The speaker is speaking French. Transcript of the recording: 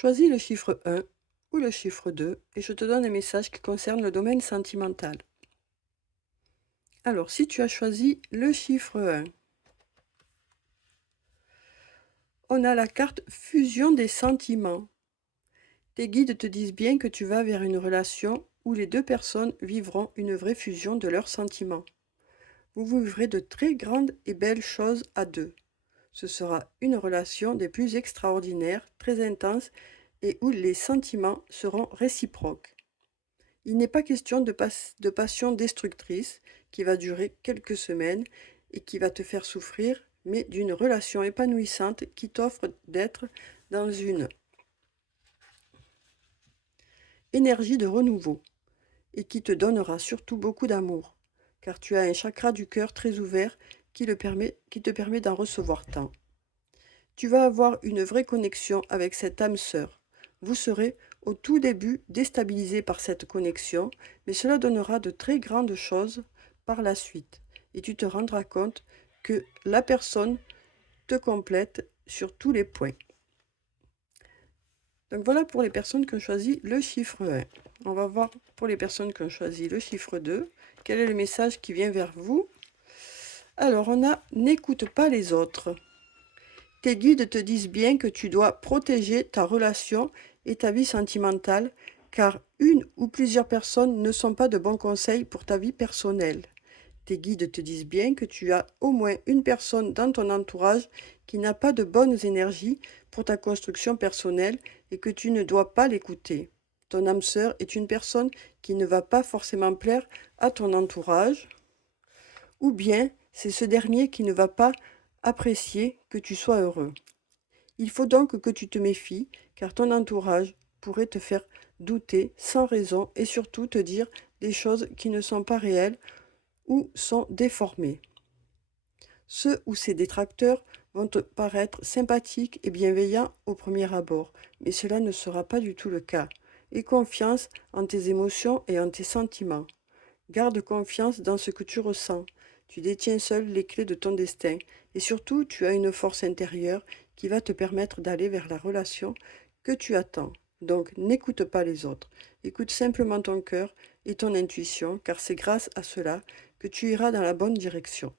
Choisis le chiffre 1 ou le chiffre 2 et je te donne un message qui concerne le domaine sentimental. Alors, si tu as choisi le chiffre 1, on a la carte fusion des sentiments. Tes guides te disent bien que tu vas vers une relation où les deux personnes vivront une vraie fusion de leurs sentiments. Vous vivrez de très grandes et belles choses à deux. Ce sera une relation des plus extraordinaires, très intense et où les sentiments seront réciproques. Il n'est pas question de passion destructrice qui va durer quelques semaines et qui va te faire souffrir, mais d'une relation épanouissante qui t'offre d'être dans une énergie de renouveau et qui te donnera surtout beaucoup d'amour, car tu as un chakra du cœur très ouvert qui te permet d'en recevoir tant. Tu vas avoir une vraie connexion avec cette âme sœur. Vous serez au tout début déstabilisé par cette connexion, mais cela donnera de très grandes choses par la suite. Et tu te rendras compte que la personne te complète sur tous les points. Donc voilà pour les personnes qui ont choisi le chiffre 1. On va voir pour les personnes qui ont choisi le chiffre 2. Quel est le message qui vient vers vous? Alors on a n'écoute pas les autres. Tes guides te disent bien que tu dois protéger ta relation et ta vie sentimentale, car une ou plusieurs personnes ne sont pas de bons conseils pour ta vie personnelle. Tes guides te disent bien que tu as au moins une personne dans ton entourage qui n'a pas de bonnes énergies pour ta construction personnelle et que tu ne dois pas l'écouter. Ton âme sœur est une personne qui ne va pas forcément plaire à ton entourage, ou bien c'est ce dernier qui ne va pas apprécier que tu sois heureux. Il faut donc que tu te méfies, car ton entourage pourrait te faire douter sans raison et surtout te dire des choses qui ne sont pas réelles ou sont déformées. Ceux ou ces détracteurs vont te paraître sympathiques et bienveillants au premier abord, mais cela ne sera pas du tout le cas. Aie confiance en tes émotions et en tes sentiments. Garde confiance dans ce que tu ressens. Tu détiens seul les clés de ton destin et surtout tu as une force intérieure qui va te permettre d'aller vers la relation que tu attends. Donc n'écoute pas les autres. Écoute simplement ton cœur et ton intuition car c'est grâce à cela que tu iras dans la bonne direction.